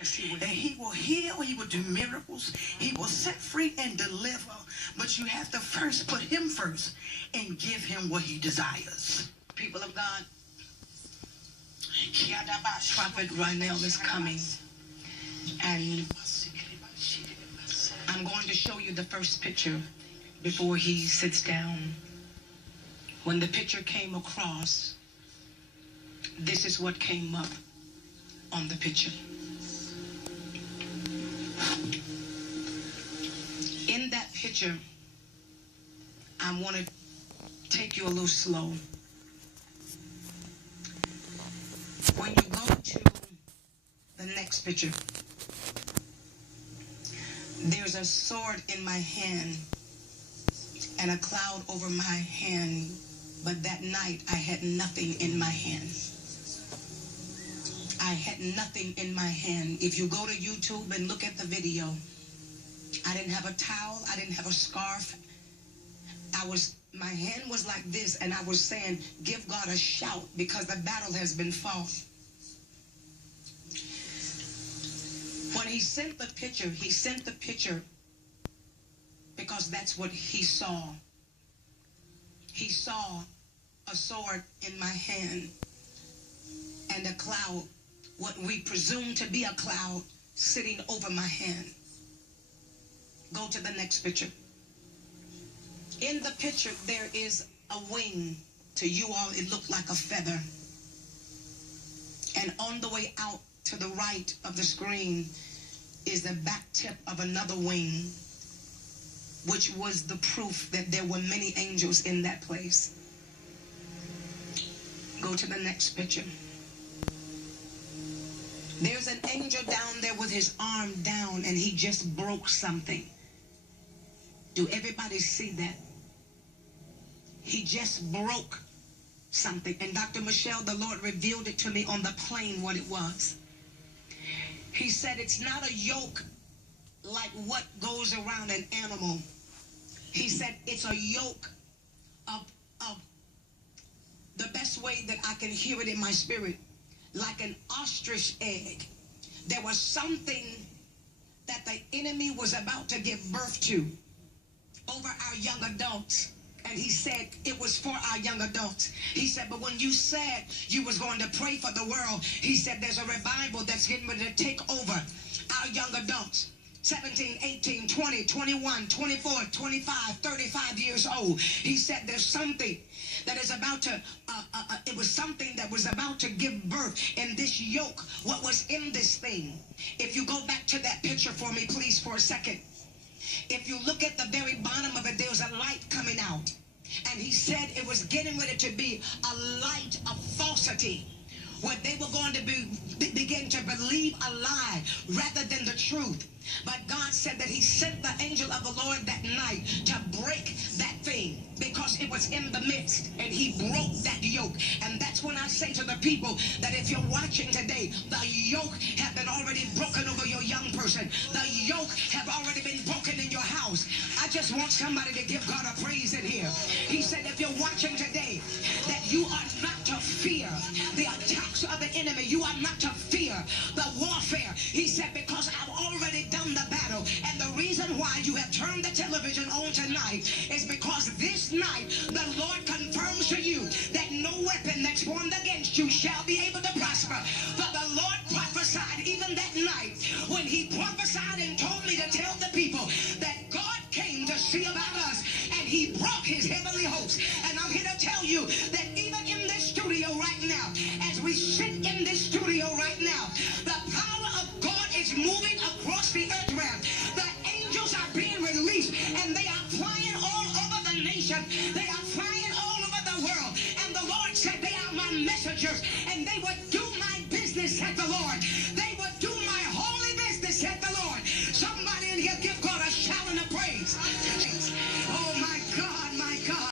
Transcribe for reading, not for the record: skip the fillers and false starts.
And he will heal, he will do miracles, he will set free and deliver. But you have to first put him first and give him what he desires. People of God, Prophet Ronell is coming. And I'm going to show you the first picture before he sits down. When the picture came across, this is what came up on the picture. In that picture, I want to take you a little slow. When you go to the next picture, there's a sword in my hand and a cloud over my hand, but that night I had nothing in my hand. I had nothing in my hand. If you go to YouTube and look at the video, I didn't have a towel, I didn't have a scarf. My hand was like this, and I was saying, give God a shout because the battle has been fought. When he sent the picture because that's what he saw. He saw a sword in my hand and a cloud, what we presume to be a cloud, sitting over my hand. Go to the next picture. In the picture, there is a wing. To you all, it looked like a feather. And on the way out to the right of the screen is the back tip of another wing, which was the proof that there were many angels in that place. Go to the next picture. There's an angel down there with his arm down, and he just broke something. Do everybody see that? He just broke something. And Dr. Michelle, the Lord revealed it to me on the plane what it was. He said it's not a yoke like what goes around an animal. He said it's a yoke of the best way that I can hear it in my spirit, like an ostrich egg. There was something that the enemy was about to give birth to over our young adults. And he said it was for our young adults. He said, but when you said you was going to pray for the world, he said there's a revival that's getting ready to take over our young adults. 17, 18, 20, 21, 24, 25, 35 years old. He said there's something that is about to, it was something that was about to give birth in this yoke. What was in this thing? If you go back to that picture for me, please, for a second. If you look at the very bottom of it, there's a light coming out. And he said it was getting ready to be a light of falsity, where they were going to begin to believe a lie rather than the truth. But God said that he sent the angel of the Lord that night to break that thing because it was in the midst, and he broke that yoke. And that's when I say to the people that if you're watching today, the yoke have been already broken over your young person. The yoke have already been broken in your house. I just want somebody to give God a praise in here. He said if you're watching today, that you are not to fear the attacks of the enemy. You are not to fear the warfare. He said because I've already done the battle. And the reason why you have turned the television on tonight is because this night the Lord confirms to you that no weapon that's formed against you shall be able to prosper. For the Lord prophesied even that night when he prophesied and told me to tell the people that God came to see about us, and he brought his heavenly host. And I'm here to tell you that even in this studio right now, as we sit in this studio right now, the power of God is moving across the earth realm. The angels are being released, and they are flying all over the nation. They are flying all over the world. And the Lord said they are my messengers, and they would